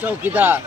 चौकीदार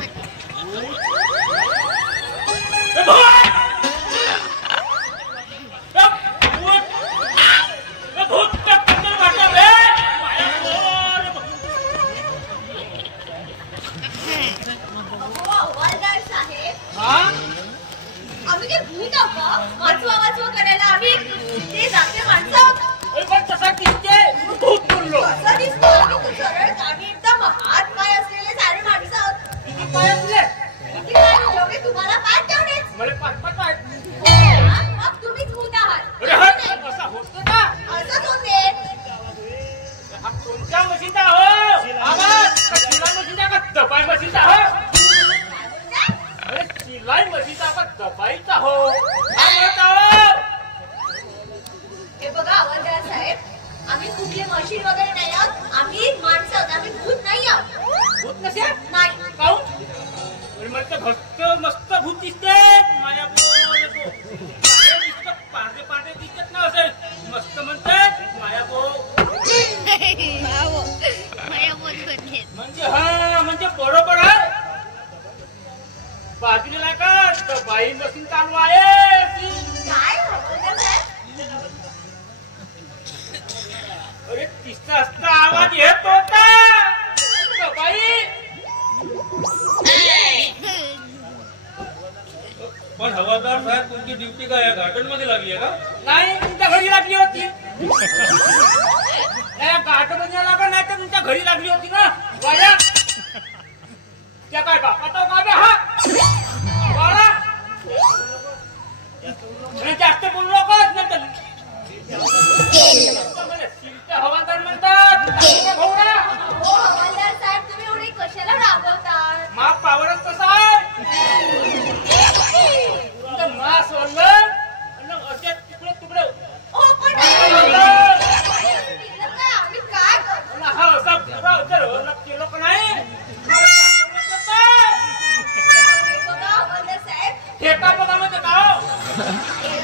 पण हवालदार साहेब तुमची ड्युटी काय या गार्डन मध्ये लागली आहे का? नाही, तुमच्या घरी लागली होती. गार्डन मध्ये लागली नाही तर तुमच्या घरी लागली होती ना वाड्या. त्या काय बापाचा गाड्या हा वाडा जास्त बोलू नकोस नंतर हवालदार म्हणतात. हवालदार साहेब तुम्ही एवढे कशाला राबवता? माप पावरच कसा आहे मास वल्लं असे तुकडे तुकडे आम्ही काय करतो? हा असा केलं का नाही हवालदार साहेब ठेका बघा मध्ये का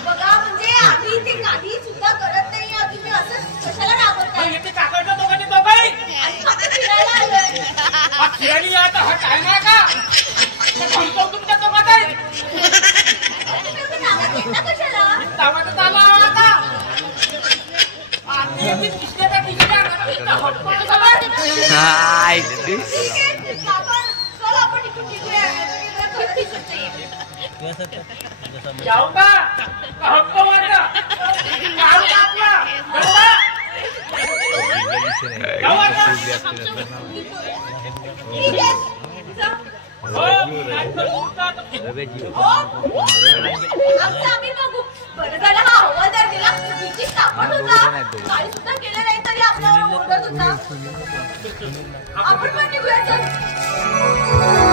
बघा म्हणजे आम्ही ते काही सुद्धा करत नाही. तुम्ही असं कशाला राबवता? येते काकडचं दोघांचे दोघाही फिरायला आलोय. हा फिरायला यायचा हा टाइम आहे का? थांबतो तुमच्या दोघात आहे तावाचा ताला आता आणि किसल्याचा किसल्या हाय जाऊ का हक्क मारला जाऊ का आपला जाऊ आता आम्ही बघू. बरं झालं हा हवालदार गेला. तिची सापड होता काही सुद्धा केलं नाही तरी आपल्याला ओरडत होता. आपण पण निघूया चल.